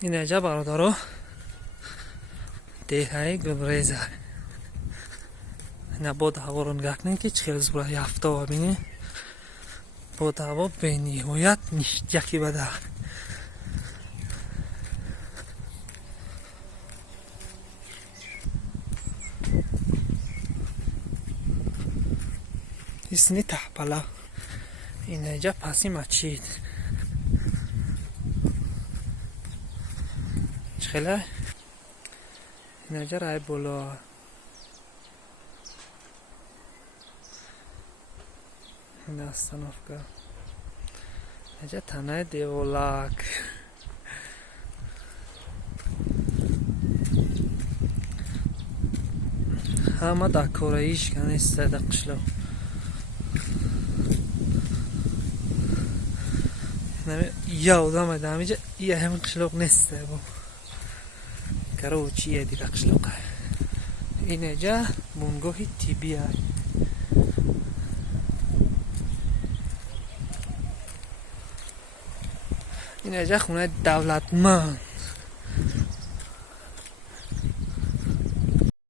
این اینجا برادرها دههای گلریزه. اینا بود هوا رو نگاه کنین که چه روز برای هفته و بینی بود هوا به نهایت یکی بده. اسنی تحپلا این اینجا پسی مچید چخیله این اینجا رای بولا این استانوفکا اینجا تنه دیولاک همه در کوراییش کنیست در قشلو یادم آمده همینجا یه همین قشلوق نیسته با کرو چیه دیگه قشلوقه. این اینجا بونگوهی تیبیه. این اینجا خونه دولتمند